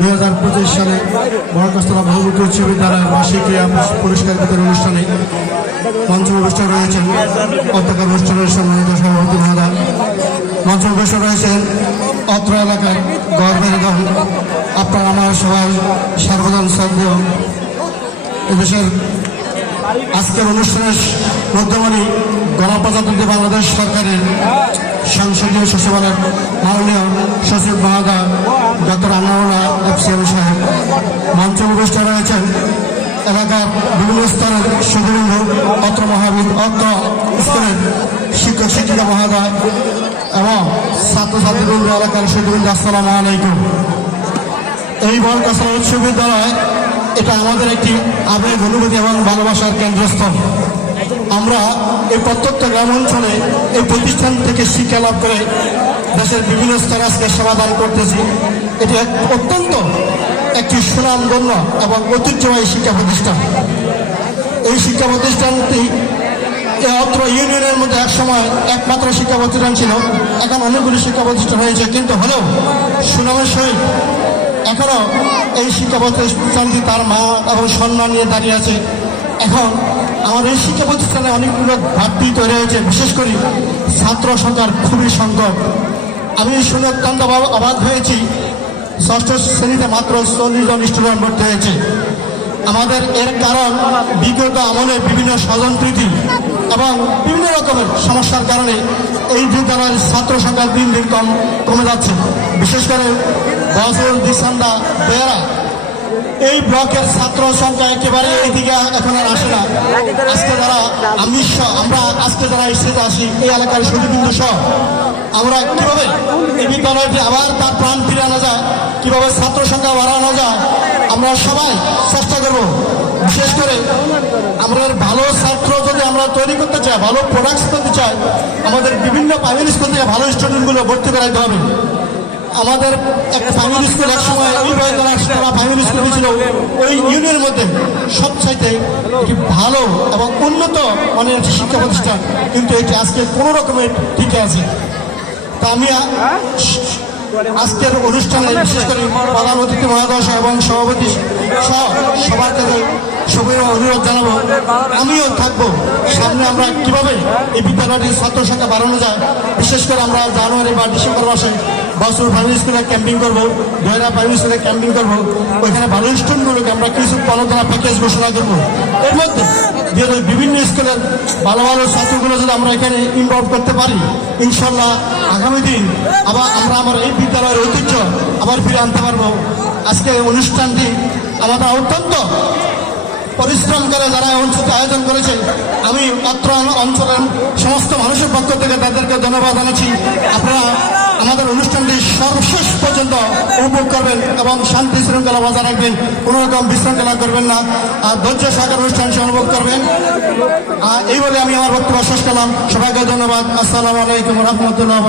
2025 সালে মহাকাশতলা বহুমুখী উচ্চ বিদ্যালয়ের বার্ষিক ক্রীড়া পুরস্কার বিতরণ অনুষ্ঠানে মঞ্চ উপবিষ্ট রয়েছেন অধ্যক্ষ অনুষ্ঠানের সম্মানিত সভাপতি মহোদয়। মঞ্চ উপবিষ্ট রয়েছেন অত্র এলাকার গর্বের গণ, আপনার আমার সবাই সর্বজন শ্রদ্ধেয় এদেশের আজকের অনুষ্ঠানের মধ্যমণি গণপ্রজাতন্ত্রী বাংলাদেশ সরকারের সংসদীয় সচিবালয়ের মাননীয় সচিব মহোদয় ডক্টর আনোয়ারুল্লাহ এফসিএম সাহেব। মঞ্চ উপবিষ্ট রয়েছেন এলাকার বিভিন্ন স্তরের সুদীবৃন্দ, অত্র স্কুলের শিক্ষক শিক্ষিকা মহোদয় এবং ছাত্রছাত্রীবৃন্দ, এলাকার সুদীবৃন্দ, আসসালামু আলাইকুম। এই মহাকাশতলা উচ্চ বিদ্যালয় এটা আমাদের একটি আবেগ, অনুভূতি এবং ভালোবাসার কেন্দ্রস্থল। আমরা এই প্রত্যন্ত গ্রাম অঞ্চলে এই প্রতিষ্ঠান থেকে শিক্ষা লাভ করে দেশের বিভিন্ন স্তরে আজকে সেবাদান করতেছি। এটি অত্যন্ত একটি সুনামধন্য এবং ঐতিহ্যবাহী শিক্ষা প্রতিষ্ঠান। এই শিক্ষা প্রতিষ্ঠানটি অত্র ইউনিয়নের মধ্যে একসময় একমাত্র শিক্ষা প্রতিষ্ঠান ছিল, এখন অনেকগুলি শিক্ষা প্রতিষ্ঠান হয়েছে, কিন্তু হলেও সুনামের সহিত এখনও এই শিক্ষা প্রতিষ্ঠানটি তার মা এবং সম্মান নিয়ে দাঁড়িয়ে আছে। এখন আমার এই শিক্ষা প্রতিষ্ঠানে অনেকগুলো ঘাটতি তৈরি হয়েছে, বিশেষ করে ছাত্র সংখ্যার খুবই সংকট। আমি শুনে অত্যন্ত অবাক হয়েছি, ষষ্ঠ শ্রেণীতে মাত্র 40 জন স্টুডেন্ট ভর্তি হয়েছে। আমাদের এর কারণ বিগত আমলে বিভিন্ন স্বজনপ্রীতি এবং বিভিন্ন রকমের সমস্যার কারণে এই বিদ্যালয়ের ছাত্র সংখ্যা দিন দিন কমে যাচ্ছে। বিশেষ করে বছর দিসান্দা বেয়ারা এই ব্লকের ছাত্র সংখ্যা একেবারে এইদিকে এখন আর আসে না। আজকে যারা আমরা আজকে যারা স্টেজে আসি, এই এলাকার সুদীবৃন্দ সহ আমরা কীভাবে এই বিদ্যালয়টি আবার তার প্রাণ ফিরে আনা যায়, কীভাবে ছাত্র সংখ্যা বাড়ানো যায়, আমরা সবাই চেষ্টা করব। বিশেষ করে আমরা ভালো ছাত্র যদি আমরা তৈরি করতে চাই, ভালো প্রোডাক্টস করতে চাই, আমাদের বিভিন্ন প্রাইমারি স্কুল থেকে ভালো স্টুডেন্টগুলো ভর্তি করাইতে হবে। আমাদের একটা প্রাইমারি স্কুল একসময় প্রাইমারি স্কুল ছিল ওই ইউনিয়নের মধ্যে সবচাইতে একটি ভালো এবং উন্নত মানের একটি শিক্ষা প্রতিষ্ঠান, কিন্তু এটি আজকে কোনো রকমের টিকে আছে। তা আমি আজকের অনুষ্ঠানে বিশেষ করে প্রধান অতিথি মহোদয় এবং সভাপতি সহ সবার কাছে সবাই অনুরোধ জানাবো, আমিও থাকবো সামনে। আমরা কিভাবে এই বিদ্যালয়টির ছাত্র সংখ্যা বাড়ানো যায়, বিশেষ করে আমরা জানুয়ারি বা ডিসেম্বর মাসে বছর প্রাইমারি স্কুলে ক্যাম্পিং করবো, দয়রা প্রাইমারি স্কুলে ক্যাম্পিং করবো। ওইখানে ভালো স্টুডেন্টগুলোকে আমরা কিছু প্রণোদনা প্যাকেজ ঘোষণা করবো। এর মধ্যে যেহেতু বিভিন্ন স্কুলের ভালো ভালো ছাত্রগুলো যদি আমরা এখানে ইনভলভ করতে পারি, ইনশাল্লাহ আগামী দিন আবার আমরা আমার এই বিদ্যালয়ের ঐতিহ্য আবার ফিরে আনতে পারবো। আজকে অনুষ্ঠানটি আমাদের অত্যন্ত পরিশ্রম করে যারা আয়োজন করেছে, আমি অত্র অঞ্চলের সমস্ত মানুষের পক্ষ থেকে তাদেরকে ধন্যবাদ জানাচ্ছি। আপনারা আমাদের অনুষ্ঠানটি সর্বশেষ পর্যন্ত উপভোগ করবেন এবং শান্তি শৃঙ্খলা বজায় রাখবেন, কোনো রকম বিশৃঙ্খলা করবেন না, আর ধৈর্য সহকারে অনুষ্ঠানটি অনুভব করবেন। এই বলে আমি আমার বক্তব্য শেষ করলাম। সবাইকে ধন্যবাদ। আসসালামু আলাইকুম রহমতুল্লাহ।